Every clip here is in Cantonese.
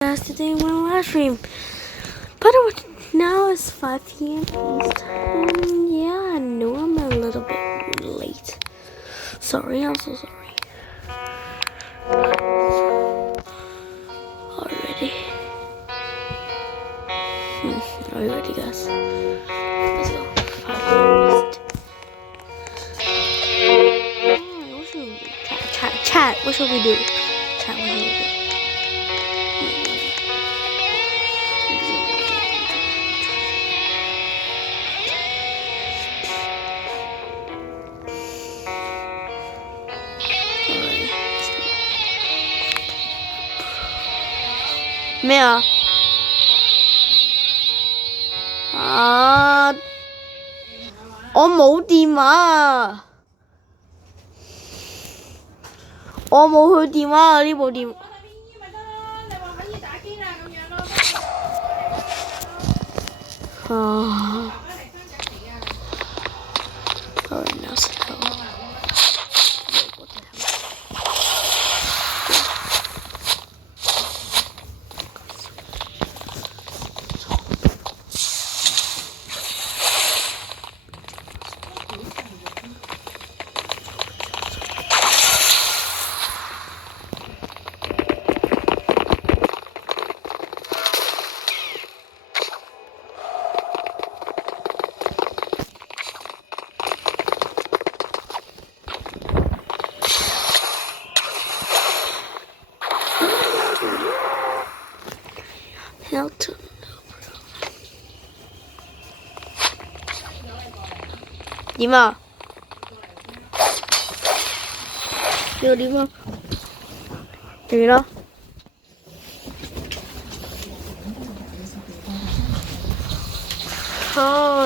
Today my live stream. But now it's 5 p.m. Eastern. Yeah, I know I'm a little bit late. Sorry, I'm so sorry. Already. Are you ready, guys? Let's go. 5 p.m. East. Chat. What should we do? Chat. What should we do?咩啊？我冇電話啊！我冇佢電話啊！呢部電。啊。Alright, now so.點啊？要點啊？點啦？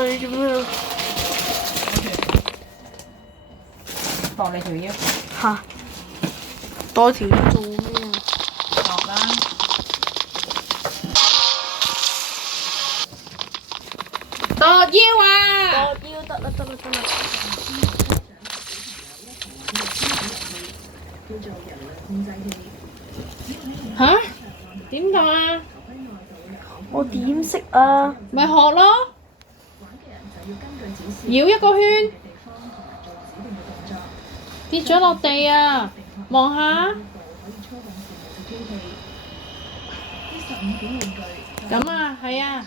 你做咩啊？度你條腰。嚇！多條腰做咩啊？落啦。度腰啊！度腰得啦。吓？點度啊？我點識啊？咪學咯，繞一個圈，跌咗落地啊！望下，咁啊，係啊。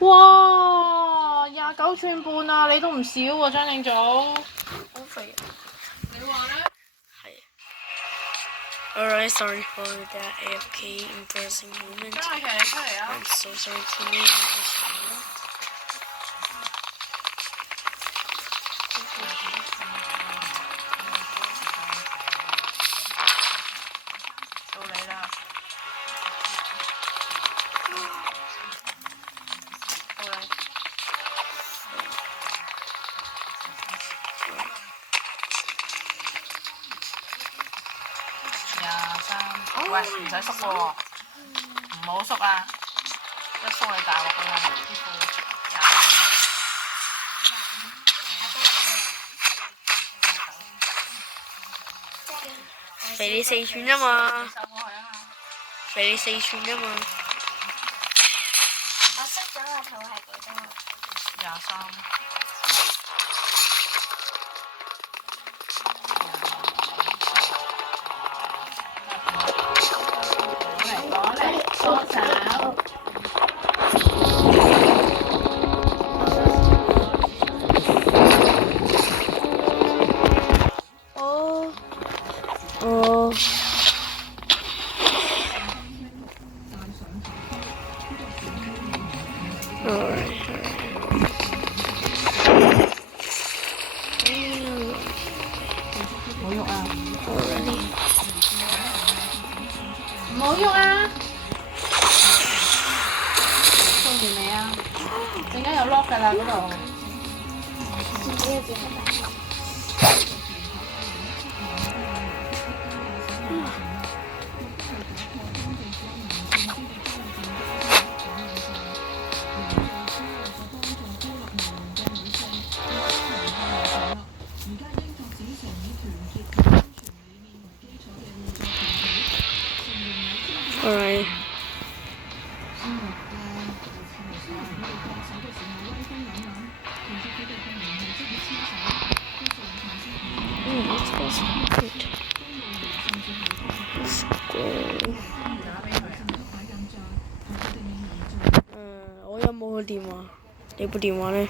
哇！29寸半啊，你都唔少喎，張正祖。好肥啊！你話咧？Alright, sorry for that AFK embarrassing moment. I'm so sorry to me.喂，唔使縮喎，唔好縮啊！一縮你大鑊㗎啦，啲褲。肥你4寸啫嘛，肥你4寸啫嘛。我識咗個肚係幾多？23。雙手。唔好喐啊！唔好喐啊！收住未啊？陣間有 lock 㗎啦嗰度。Alright。let's go secret. Let's go。我有冇佢電話？你部電話呢？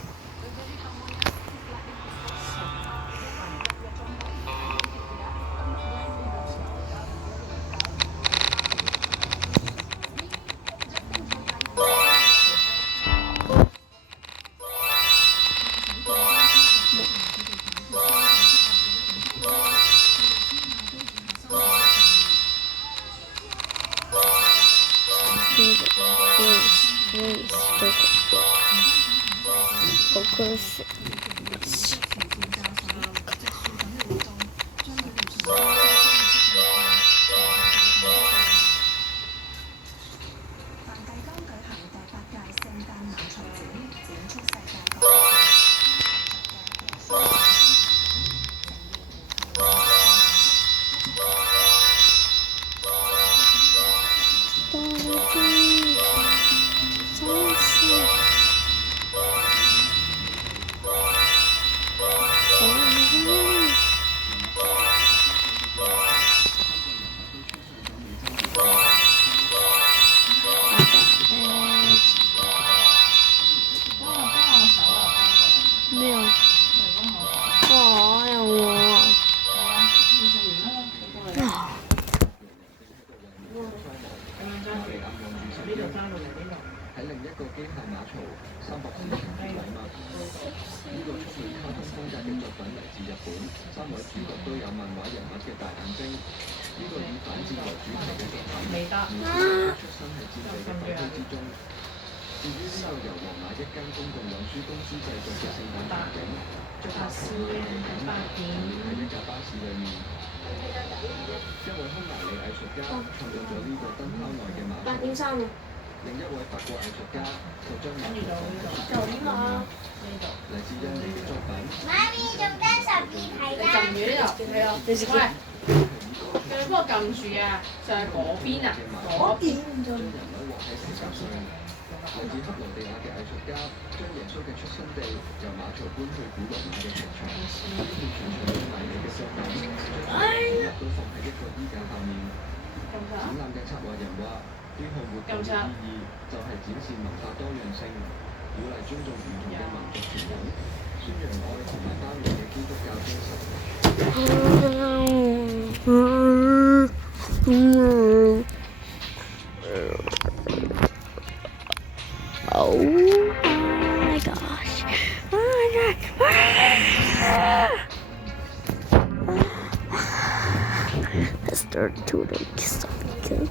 咩啊？哦，有我啊！喺另一個機械馬槽，三博士傳禮物。呢個充滿卡通風格嘅作品嚟自日本，三位主角都有漫畫人物嘅大眼睛。呢個以反戰為主題嘅作品，出身係戰地嘅廢墟之中。至於呢個由皇馬一間公共運輸公司製作嘅聖誕場景，觸發同樣嘅景喺一架巴士裏面。一位匈牙利藝術家創造咗呢個燈泡內嘅馬槽。另一位法國藝術家就將馬槽放喺嚟自印尼嘅作品。媽咪仲跟十二題㗎。撳住呢度，係啊。你食咩？佢哋幫我撳住啊，就係嗰邊啊，嗰邊。將人物畫喺石架上。嚟自克羅地亞嘅藝術家將耶穌嘅出生地由馬槽搬去古羅馬嘅劇場。呢條全場都迷你嘅作品，將人物都放喺一個衣架下面。展覽嘅策劃人話：呢項活動嘅意義就係展示文化多樣性，鼓勵尊重唔同嘅民族傳統，宣揚愛同埋包容嘅基督教精神。Oh my gosh. Let's start doing something.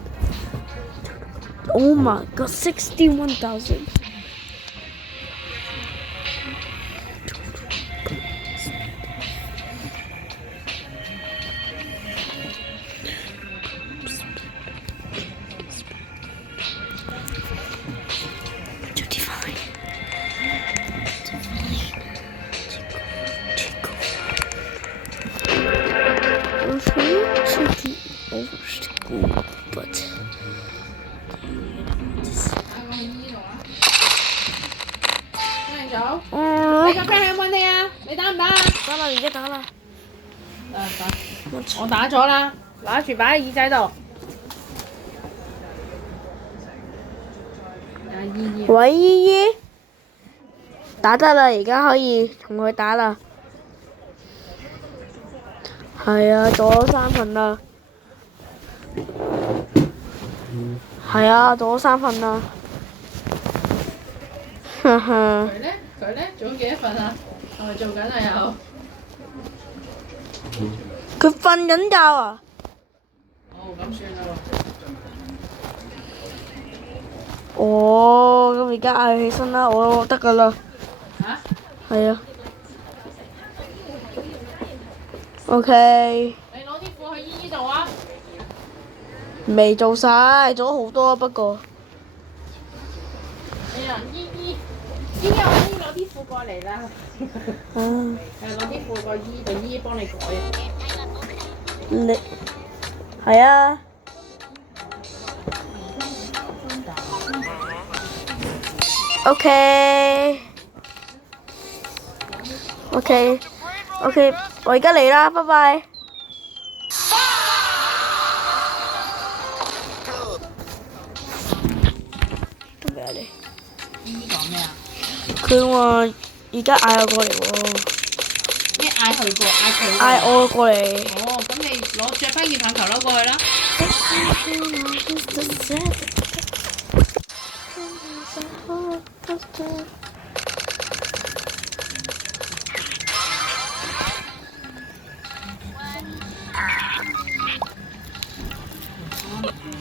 Oh my god, 61,000. But 你個 friend 喺唔喺你啊？你打唔打啊？打啦，而家打啦。我打咗啦，拿住擺喺耳仔度。喂，姨姨，打得啦，而家可以同佢打啦。係啊，做咗3份啦。係啊，做咗3份啦。哈哈。佢咧做咗幾多份啊？係咪做緊啊又？佢瞓緊覺啊！哦，咁算啦喎。哦，咁而家嗌佢起身啦，我得噶啦。嚇？係啊。OK。你攞啲褲去姨姨度啊！未做晒，做咗好多不過。哎呀，姨姨，我可以攞啲褲過嚟啦。攞啲褲過姨度，姨姨幫你改啊。你係啊。OK OK OK， 我而家嚟啦，拜拜。做咩啊你？呢啲講咩啊？佢話而家嗌我過嚟喎，咩嗌佢過？嗌佢過嗌我過嚟。哦，咁你着翻件棒球褸過去啦。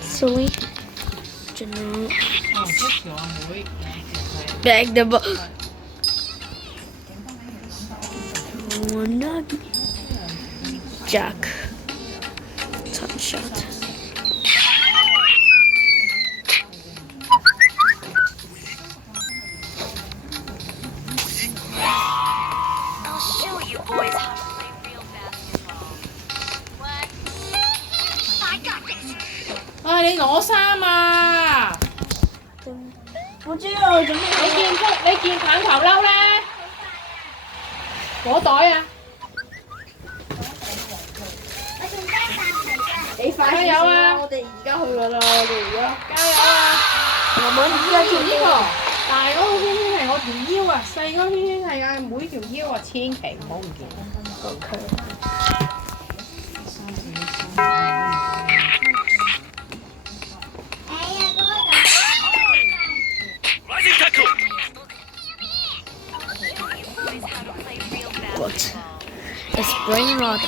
Sorry，真係哦，一條阿妹。 back the ball。Wannabe Jack touch shot. I'll show you boys how to play real basketball. What? I got this. 啊！你攞衫啊！我知道做咩？你件棒球褸咧？嗰袋啊！我仲爭加油啊！我哋而家去㗎啦，我哋而家加油啊！慢慢呢個大嗰個圈圈係我條腰啊，細嗰個圈圈係啊妹條腰啊，千祈唔好唔見。OK。What? It's brain rot.